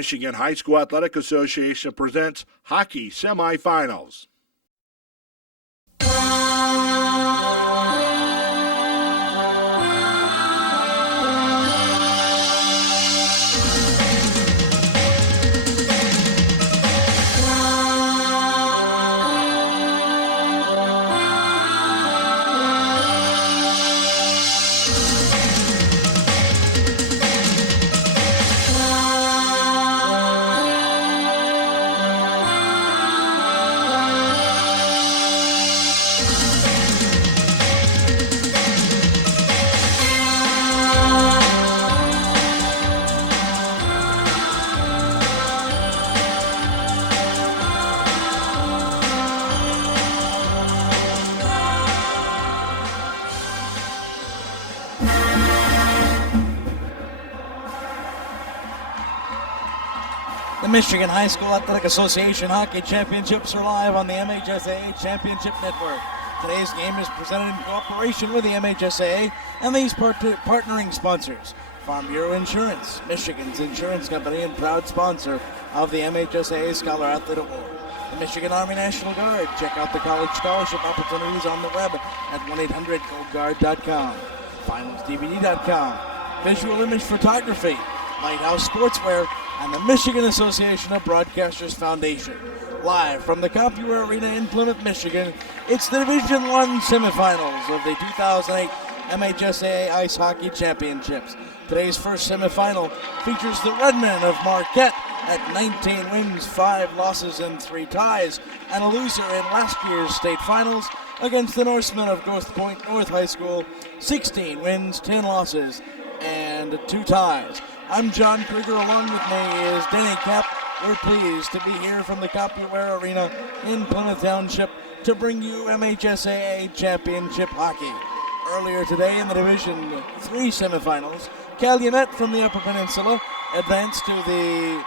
Michigan High School Athletic Association presents hockey semifinals. The Michigan High School Athletic Association Hockey Championships are live on the MHSAA Championship Network. Today's game is presented in cooperation with the MHSAA and these partnering sponsors. Farm Bureau Insurance, Michigan's insurance company and proud sponsor of the MHSAA Scholar Athlete Award. The Michigan Army National Guard. Check out the college scholarship opportunities on the web at 1-800-GOLDGUARD.com. FinalsDVD.com. Visual Image Photography. Lighthouse Sportswear. And the Michigan Association of Broadcasters Foundation. Live from the CompuWare Arena in Plymouth, Michigan, it's the Division I semifinals of the 2008 MHSAA Ice Hockey Championships. Today's first semifinal features the Redmen of Marquette at 19 wins, 5 losses, and 3 ties, and a loser in last year's state finals against the Norsemen of Grosse Pointe North High School, 16 wins, 10 losses, and 2 ties. I'm John Krieger. Along with me is Danny Kapp. We're pleased to be here from the CompuWare Arena in Plymouth Township to bring you MHSAA Championship Hockey. Earlier today in the Division III semifinals, Calumet from the Upper Peninsula advanced to the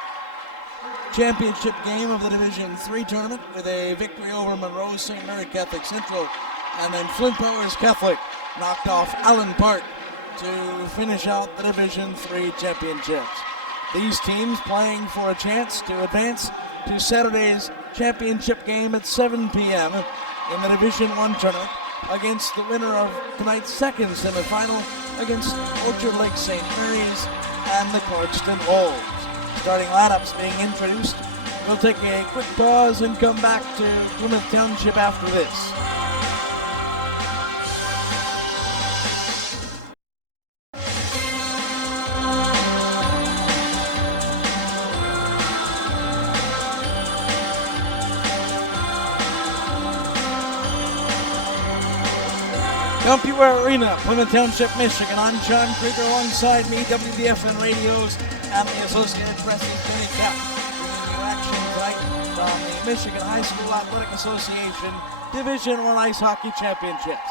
championship game of the Division III tournament with a victory over Monroe St. Mary Catholic Central, and then Flint Powers Catholic knocked off Allen Park to finish out the Division III championships. These teams playing for a chance to advance to Saturday's championship game at 7 p.m. in the Division I tournament against the winner of tonight's second semifinal against Orchard Lake St. Mary's and the Clarkston Wolves. Starting lineups being introduced. We'll take a quick pause and come back to Plymouth Township after this. CompuWare Arena, Plymouth Township, Michigan. I'm John Krieger. Alongside me, WBFN Radios and the Associated Press's Danny Kapp. Bringing you action tonight from the Michigan High School Athletic Association Division I Ice Hockey Championships.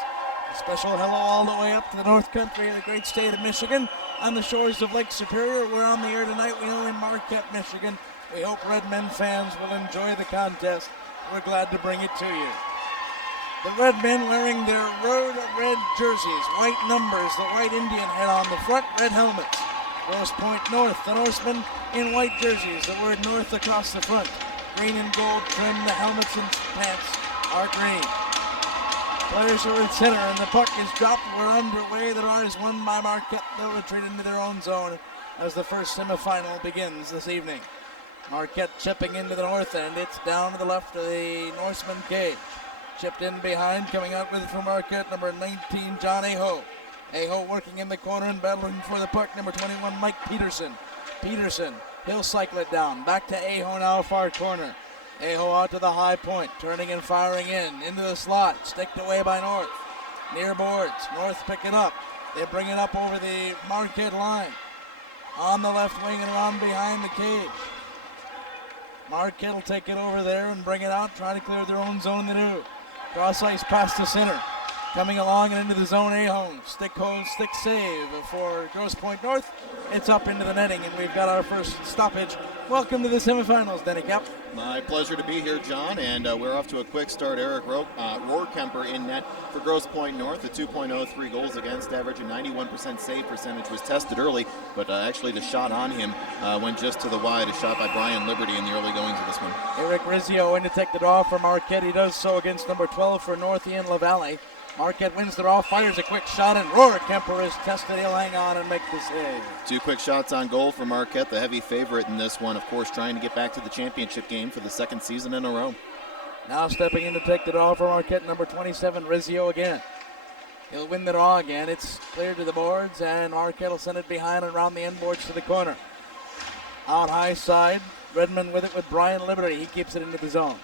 A special hello all the way up to the North Country of the great state of Michigan on the shores of Lake Superior. We're on the air tonight. We are in Marquette, Michigan. We hope Redmen fans will enjoy the contest. We're glad to bring it to you. The Redmen wearing their road red jerseys, white numbers, the white Indian head on the front, red helmets. Grosse Pointe North, the Norsemen in white jerseys, the word North across the front. Green and gold trim, the helmets and pants are green. Players are at center and the puck is dropped. We're underway. The draw is won by Marquette. They'll retreat into their own zone as the first semifinal begins this evening. Marquette chipping into the north end. It's down to the left of the Norseman cage. Chipped in behind, coming out with it from Marquette, number 19, John Aho. Aho working in the corner and battling for the puck, number 21, Mike Peterson. Peterson, he'll cycle it down. Back to Aho now, far corner. Aho out to the high point, turning and firing into the slot. Sticked away by North. Near boards, North pick it up. They bring it up over the Marquette line. On the left wing and around behind the cage. Marquette will take it over there and bring it out, try to clear their own zone. They do. Cross ice pass to center. Coming along and into the zone A home. Stick save for Grosse Pointe North. It's up into the netting, and we've got our first stoppage. Welcome to the semifinals, Denny Cap. My pleasure to be here, John, and we're off to a quick start. Eric Rohrkemper in net for Grosse Pointe North. A 2.03 goals against average, a 91% save percentage was tested early, but actually the shot on him went just to the wide. A shot by Brian Liberty in the early goings of this one. Eric Rizzio in to take the draw for Marquette. He does so against number 12 for North, Ian LaValle. Marquette wins the draw, fires a quick shot, and Rohrkemper is tested. He'll hang on and make the save. 2 quick shots on goal for Marquette, the heavy favorite in this one, of course, trying to get back to the championship game for the second season in a row. Now stepping in to take the draw for Marquette, number 27, Rizzio again. He'll win the draw again. It's cleared to the boards, and Marquette will send it behind and around the end boards to the corner. Out high side, Redmond with it with Brian Liberty. He keeps it into the zone.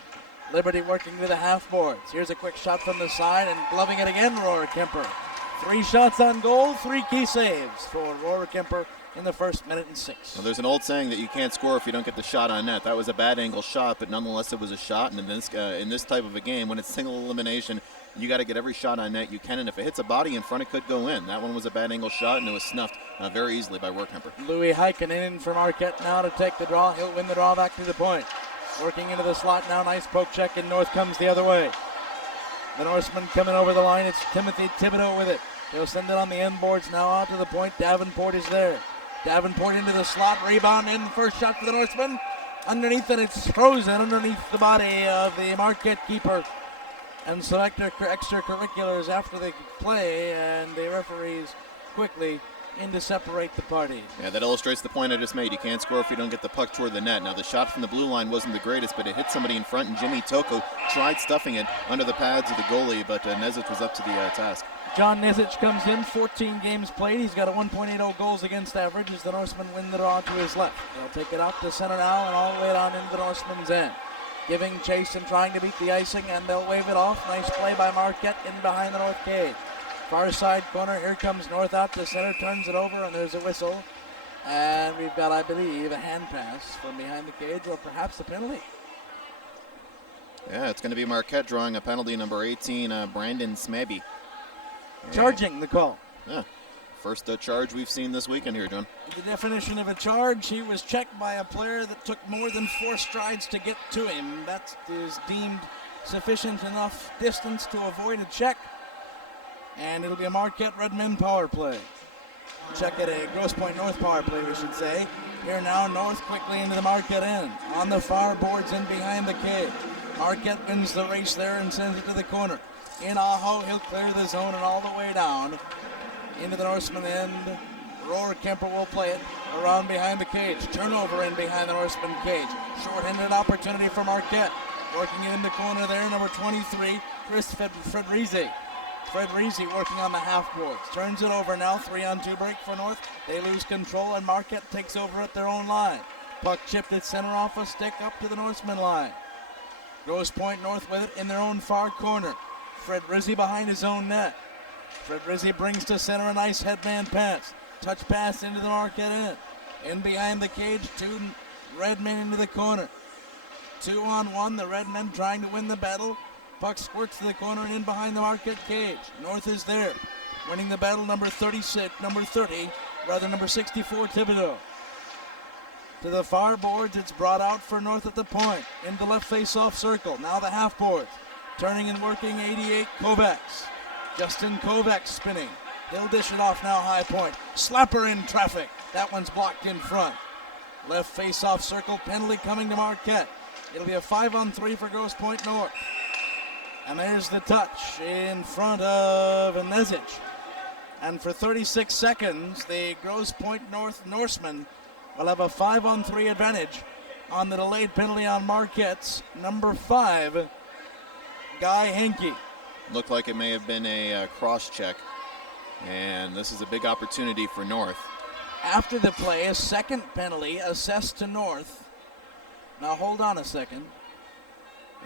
Liberty working to the half boards. Here's a quick shot from the side, and gloving it again, Rohrkemper. 3 shots on goal, 3 key saves for Rohrkemper in the first minute and 6. Well, there's an old saying that you can't score if you don't get the shot on net. That was a bad angle shot, but nonetheless it was a shot. And in this type of a game, when it's single elimination, you got to get every shot on net you can. And if it hits a body in front, it could go in. That one was a bad angle shot, and it was snuffed very easily by Rohrkemper. Louis Heikkinen in for Marquette now to take the draw. He'll win the draw back to the point. Working into the slot now, nice poke check, and North comes the other way. The Norseman coming over the line, it's Timothy Thibodeau with it. He'll send it on the end boards now out to the point. Davenport is there. Davenport into the slot, rebound in, first shot for the Norseman. Underneath, and it's frozen underneath the body of the Marquette keeper. And select extracurriculars after the play, and the referees quickly in to separate the party. Yeah, that illustrates the point I just made. You can't score if you don't get the puck toward the net. Now, the shot from the blue line wasn't the greatest, but it hit somebody in front, and Jimmy Toko tried stuffing it under the pads of the goalie, but Nezic was up to the task. John Nezic comes in, 14 games played. He's got a 1.80 goals against average as the Norsemen win the draw to his left. They'll take it out to center now and all the way down into the Norsemen's end. Giving chase and trying to beat the icing, and they'll wave it off. Nice play by Marquette in behind the North cage. Far side corner, here comes North out to center, turns it over, and there's a whistle. And we've got, I believe, a hand pass from behind the cage, or perhaps a penalty. Yeah, it's going to be Marquette drawing a penalty, number 18, Brandon Smabby. Charging the call. Yeah, first charge we've seen this weekend here, John. The definition of a charge, he was checked by a player that took more than 4 strides to get to him. That is deemed sufficient enough distance to avoid a check. And it'll be a Marquette Redmond power play. Check at a Grosse Pointe North power play, we should say. Here now, North quickly into the Marquette end. On the far boards and behind the cage. Marquette wins the race there and sends it to the corner. In Aho, he'll clear the zone and all the way down into the Norseman end. Rohrkemper will play it around behind the cage. Turnover in behind the Norseman cage. Short-handed opportunity for Marquette. Working it in the corner there, number 23, Chris Fredrizi. Fredrizi working on the half boards. Turns it over now, 3-on-2 break for North. They lose control and Marquette takes over at their own line. Puck chipped at center off a stick up to the Norseman line. Grosse Pointe North with it in their own far corner. Fredrizi behind his own net. Fredrizi brings to center a nice headman pass. Touch pass into the Marquette end. In behind the cage, 2 Redmen into the corner. 2-on-1, the Redmen trying to win the battle. Puck squirts to the corner and in behind the Marquette cage. North is there. Winning the battle, number 30, number 64, Thibodeau. To the far boards, it's brought out for North at the point. Into left face-off circle. Now the half boards. Turning and working, 88, Kovacs. Justin Kovacs spinning. He'll dish it off now, high point. Slapper in traffic. That one's blocked in front. Left face-off circle, penalty coming to Marquette. It'll be a 5-on-3 for Grosse Pointe North. And there's the touch in front of Nezic. And for 36 seconds, the Grosse Pointe North Norsemen will have a 5-on-3 advantage on the delayed penalty on Marquette's number 5, Guy Henke. Looked like it may have been a cross-check. And this is a big opportunity for North. After the play, a second penalty assessed to North. Now hold on a second.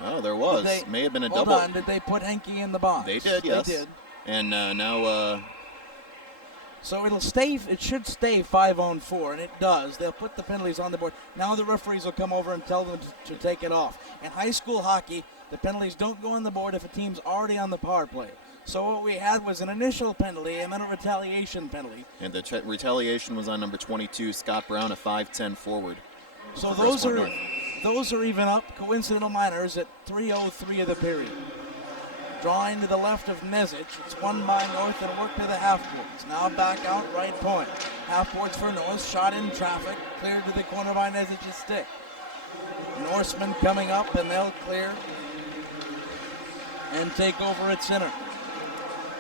Oh, there was. May have been a double. Hold on, did they put Henke in the box? They did, yes. They did. And now... So it should stay 5-on-4, and it does. They'll put the penalties on the board. Now the referees will come over and tell them to take it off. In high school hockey, the penalties don't go on the board if a team's already on the power play. So what we had was an initial penalty and then a retaliation penalty. And the retaliation was on number 22, Scott Brown, a 5'10 forward. So for Grosse Pointe North. those are even up. Coincidental minors at 3:03 of the period. Drawing to the left of Nezic. It's won by North and work to the half-boards. Now back out right point. Half-boards for North. Shot in traffic. Cleared to the corner by Nezic's stick. Norseman coming up and they'll clear and take over at center.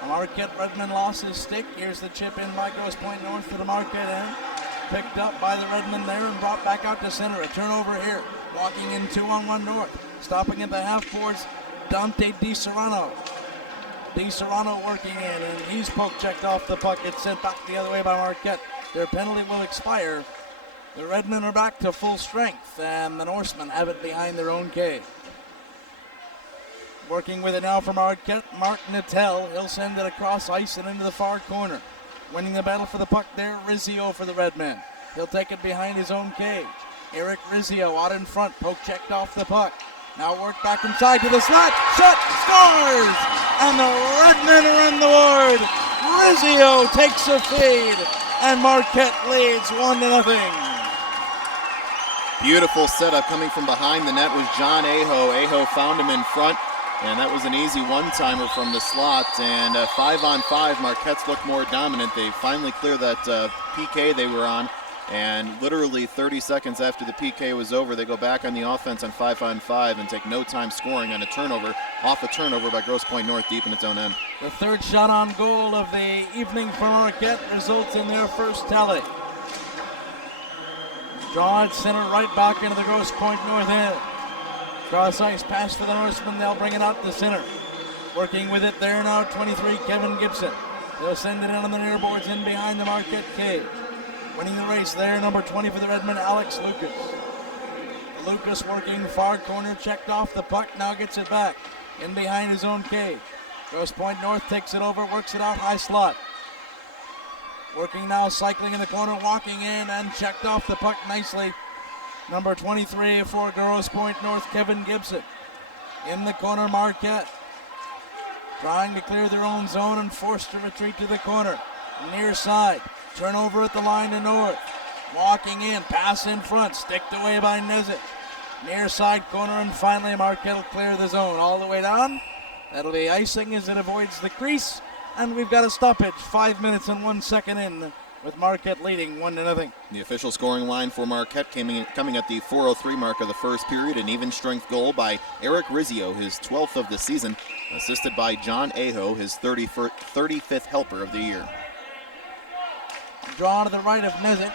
Marquette Redmond lost his stick. Here's the chip in by Grosse Pointe North to the Marquette end. Picked up by the Redmond there and brought back out to center. A turnover here. Walking in 2-on-1 North. Stopping at the half-boards. Dante DiSerrano. DiSerrano working in, and he's poke checked off the puck. It's sent back the other way by Marquette. Their penalty will expire. The Redmen are back to full strength, and the Norsemen have it behind their own cage. Working with it now for Marquette, Mark Natel. He'll send it across ice and into the far corner. Winning the battle for the puck there, Rizzio for the Redmen. He'll take it behind his own cage. Eric Rizzio out in front, poke checked off the puck. Now work back inside to the slot. Shot, scores! And the Redmen are on the board. Rizzio takes a feed, and Marquette leads 1-0. Beautiful setup coming from behind the net was John Aho. Aho found him in front, and that was an easy one-timer from the slot. And 5-on-5, Marquette's looked more dominant. They finally cleared that PK they were on. And literally 30 seconds after the PK was over, they go back on the offense on 5-on-5 and take no time scoring on a turnover, off a turnover by Grosse Pointe North deep in its own end. The third shot on goal of the evening for Marquette results in their first tally. Draw at center, right back into the Grosse Pointe North end. Cross ice pass for the Norsemen, they'll bring it out to center. Working with it there now, 23, Kevin Gibson. They'll send it in on the near boards in behind the Marquette cage. Winning the race there, number 20 for the Redmen, Alex Lucas. Lucas working far corner, checked off the puck, now gets it back in behind his own cage. Grosse Pointe North takes it over, works it out, high slot. Working now, cycling in the corner, walking in, and checked off the puck nicely. Number 23 for Grosse Pointe North, Kevin Gibson. In the corner, Marquette. Trying to clear their own zone and forced to retreat to the corner. Near side. Turnover at the line to North. Walking in, pass in front, sticked away by Nezic. Near side corner, and finally Marquette will clear the zone all the way down. That'll be icing as it avoids the crease. And we've got a stoppage, 5 minutes and 1 second in, with Marquette leading 1-0. The official scoring line for Marquette coming at the 4:03 mark of the first period. An even strength goal by Eric Rizzio, his 12th of the season, assisted by John Aho, his 35th helper of the year. Draw to the right of Nezic.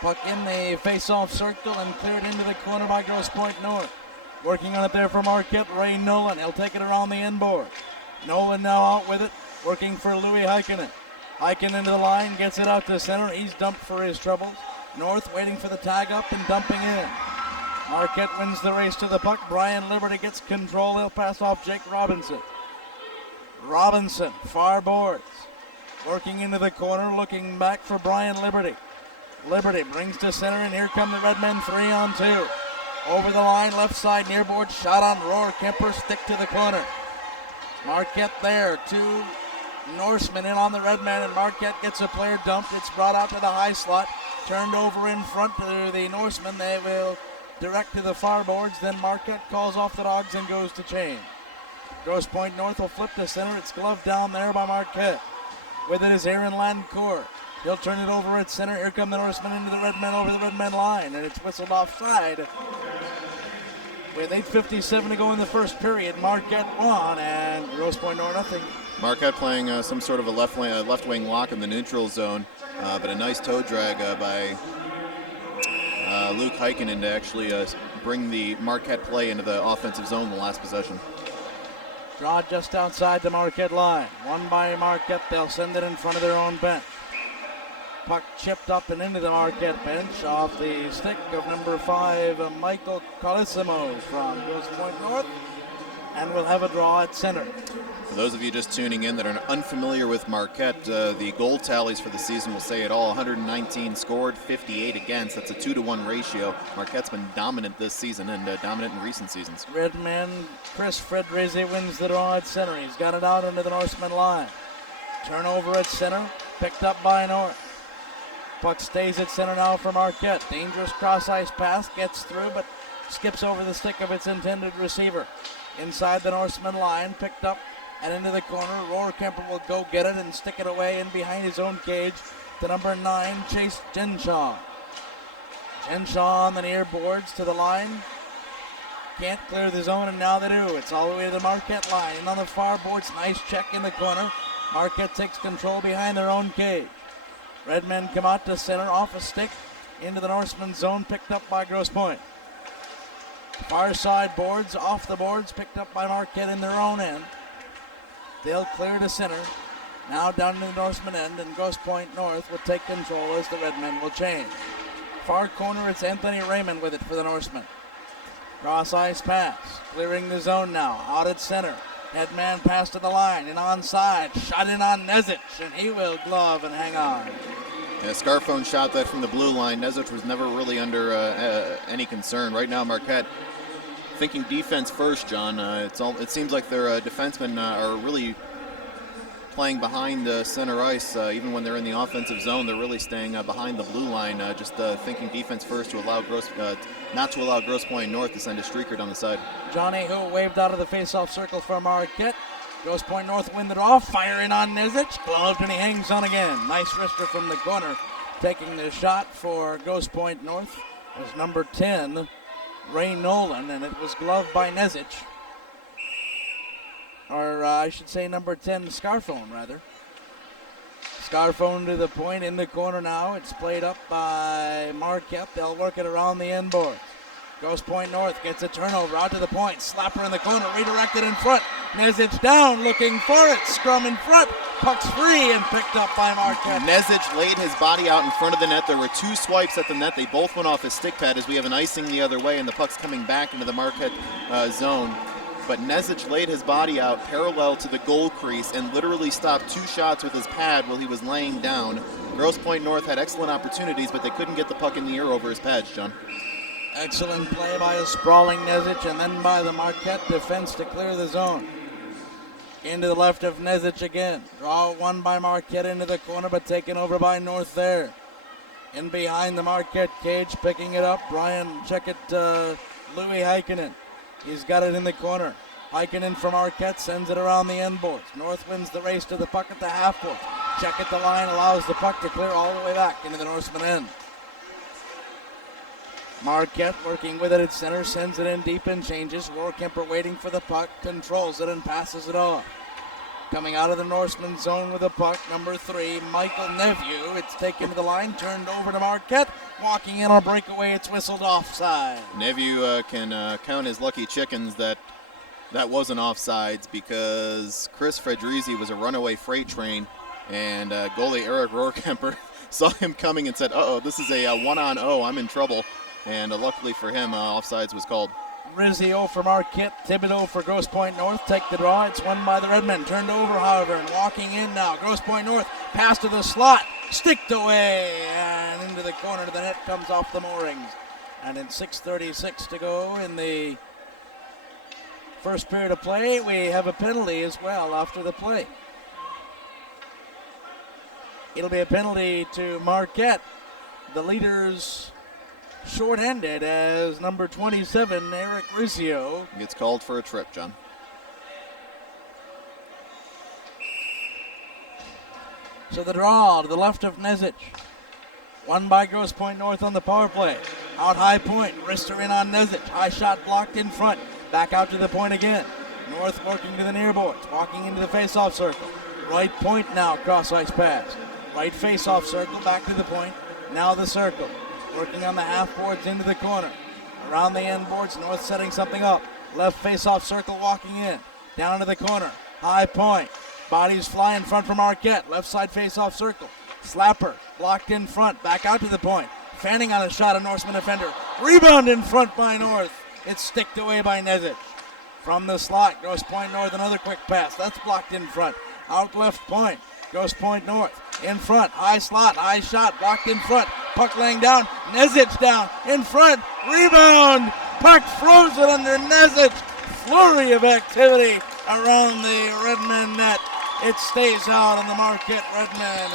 Puck in the face-off circle and cleared into the corner by Grosse Pointe North. Working on it there for Marquette, Ray Nolan. He'll take it around the end board. Nolan now out with it, working for Louis Heikkinen. Heikkinen into the line, gets it out to center. He's dumped for his troubles. North waiting for the tag up and dumping in. Marquette wins the race to the puck. Brian Liberty gets control. He'll pass off Jake Robinson. Robinson, far boards. Working into the corner, looking back for Brian Liberty. Liberty brings to center, and here come the Redmen 3-on-2. Over the line, left side, near board, shot on Roar Kemper, stick to the corner. Marquette there, two Norsemen in on the Redmen, and Marquette gets a player dumped. It's brought out to the high slot, turned over in front to the Norsemen. They will direct to the far boards, then Marquette calls off the Dogs and goes to change. Grosse Pointe North will flip to center. It's gloved down there by Marquette. With it is Aaron Lancourt. He'll turn it over at center. Here come the Norsemen into the Redmen over the Redmen line, and it's whistled offside. With 8:57 to go in the first period, Marquette won, and Grosse Pointe North nothing. Marquette playing some sort of a left wing lock in the neutral zone, but a nice toe drag by Luke Heikkinen to actually bring the Marquette play into the offensive zone in the last possession. Draw just outside the Marquette line. Won by Marquette. They'll send it in front of their own bench. Puck chipped up and into the Marquette bench off the stick of number 5, Michael Colissimo from Grosse Pointe North. and we'll have a draw at center. For those of you just tuning in that are unfamiliar with Marquette, the goal tallies for the season will say it all. 119 scored, 58 against. That's a 2-to-1 ratio. Marquette's been dominant this season and dominant in recent seasons. Redman Chris Fredrese wins the draw at center. He's got it out into the Norseman line. Turnover at center, picked up by North. Puck stays at center now for Marquette. Dangerous cross-ice pass, gets through, but skips over the stick of its intended receiver. Inside the Norseman line, picked up and into the corner. Rohrkemper will go get it and stick it away in behind his own cage to number 9, Chase Genshaw. Genshaw on the near boards to the line. Can't clear the zone, and now they do. It's all the way to the Marquette line. And on the far boards, nice check in the corner. Marquette takes control behind their own cage. Red men come out to center, off a stick, into the Norseman zone, picked up by Grosse Pointe. Far side boards, off the boards, picked up by Marquette in their own end. They'll clear to center. Now down to the Norseman end, and Grosse Pointe North will take control as the Red men will change. Far corner, it's Anthony Raymond with it for the Norsemen. Cross ice pass, clearing the zone now, out at center. Headman pass to the line, and onside, shot in on Nezic, and he will glove and hang on. Yeah, Scarfone shot that from the blue line. Nezic was never really under any concern. Right now, Marquette thinking defense first, John. It seems like their defensemen are really playing behind center ice. Even when they're in the offensive zone, they're really staying behind the blue line, just thinking defense first to allow not to allow Grosse Pointe North to send a streaker down the side. Johnny Hu waved out of the face-off circle for Marquette. Grosse Pointe North win the draw, firing on Nezic, gloved, and he hangs on again. Nice wrister from the corner. Taking the shot for Grosse Pointe North was number 10, Ray Nolan, and it was gloved by Nezic. Or I should say number 10, Scarfone, rather. Scarfone to the point in the corner now. It's played up by Marquette. They'll work it around the end board. Grosse Pointe North gets a turnover out to the point. Slapper in the corner, redirected in front. Nezic down, looking for it. Scrum in front. Puck's free and picked up by Marquette. Nezic laid his body out in front of the net. There were two swipes at the net. They both went off his stick pad as we have an icing the other way, and the puck's coming back into the Marquette zone. But Nezic laid his body out parallel to the goal crease and literally stopped two shots with his pad while he was laying down. Grosse Pointe North had excellent opportunities, but they couldn't get the puck in the air over his pads, John. Excellent play by a sprawling Nezic and then by the Marquette defense to clear the zone. Into the left of Nezic again. Draw one by Marquette into the corner, but taken over by North there. In behind the Marquette cage, picking it up. Brian, check it, Louis Heikkinen. He's got it in the corner. Heikkinen from Marquette sends it around the end boards. North wins the race to the puck at the half board. Check at the line, allows the puck to clear all the way back into the Norseman end. Marquette working with it at center, sends it in deep and changes. Rohrkemper waiting for the puck, controls it and passes it off. Coming out of the Norseman zone with the puck, number 3, Michael Nephew. It's taken to the line, turned over to Marquette. Walking in on a breakaway, it's whistled offside. Nephew can count his lucky chickens that wasn't offsides, because Chris Fredrese was a runaway freight train, and goalie Eric Rohrkemper saw him coming and said, uh-oh, this is a 1-on-0, I'm in trouble. And luckily for him, offsides was called. Rizzio for Marquette, Thibodeau for Grosse Pointe North. Take the draw. It's won by the Redmen. Turned over, however, and walking in now. Grosse Pointe North, pass to the slot. Sticked away, and into the corner to the net comes off the moorings. And in 6:36 to go in the first period of play, we have a penalty as well after the play. It'll be a penalty to Marquette. The leaders short-handed as number 27, Eric Rizzio. Gets called for a trip, John. So the draw to the left of Nezic. Won by Grosse Pointe North on the power play. Out high point, wrister in on Nezic. High shot blocked in front. Back out to the point again. North working to the near boards, walking into the face-off circle. Right point now, cross-ice pass. Right face-off circle, back to the point. Now the circle. Working on the half boards into the corner. Around the end boards, North setting something up. Left face-off circle walking in. Down to the corner. High point. Bodies fly in front from Marquette. Left side face-off circle. Slapper blocked in front. Back out to the point. Fanning on a shot, a Norseman defender. Rebound in front by North. It's sticked away by Nezic. From the slot, Grosse Pointe North, another quick pass. That's blocked in front. Out left point, Grosse Pointe North. In front, high slot, high shot, blocked in front. Puck laying down, Nezic down, in front, rebound. Puck frozen under Nezic. Flurry of activity around the Redmen net. It stays out, and the Marquette Redmen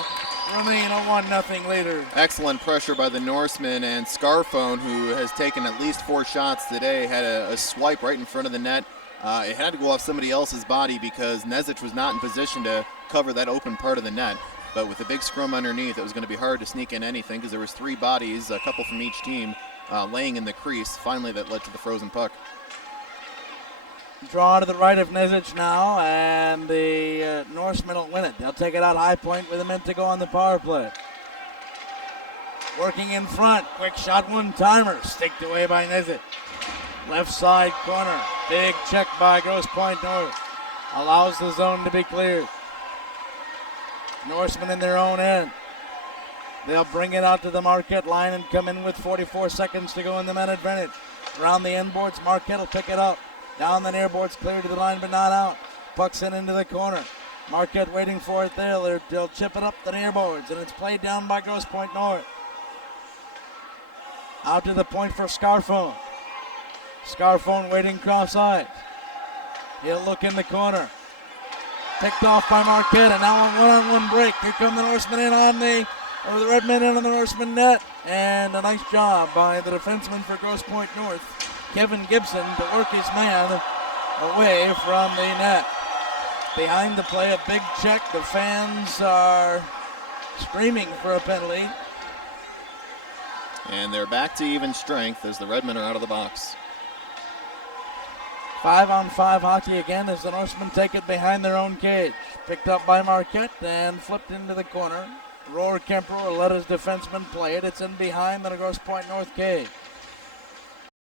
remain a 1-0 leader. Excellent pressure by the Norseman, and Scarfone, who has taken at least 4 shots today, had a swipe right in front of the net. It had to go off somebody else's body because Nezic was not in position to cover that open part of the net. But with a big scrum underneath, it was going to be hard to sneak in anything because there was 3 bodies, a couple from each team, laying in the crease. Finally, that led to the frozen puck. Draw to the right of Nezic now, and the Norsemen will win it. They'll take it out high point with a minute to go on the power play. Working in front, quick shot, one-timer, staked away by Nezic. Left side corner, big check by Grosse Pointe North. Allows the zone to be cleared. Norsemen in their own end. They'll bring it out to the Marquette line and come in with 44 seconds to go in the man advantage. Around the end boards, Marquette will pick it up. Down the near boards, clear to the line but not out. Puck's in into the corner. Marquette waiting for it there. They'll chip it up the near boards, and it's played down by Grosse Pointe North. Out to the point for Scarfone. Scarfone waiting cross-eyed. He'll look in the corner. Picked off by Marquette, and now a one-on-one break. Here come the Norsemen in on the Redmen in on the Norseman net. And a nice job by the defenseman for Grosse Pointe North, Kevin Gibson, to work his man away from the net. Behind the play, a big check. The fans are screaming for a penalty. And they're back to even strength as the Redmen are out of the box. 5-on-5 hockey again as the Norsemen take it behind their own cage. Picked up by Marquette and flipped into the corner. Roar Kemper will let his defenseman play it. It's in behind the Grosse Pointe North cage.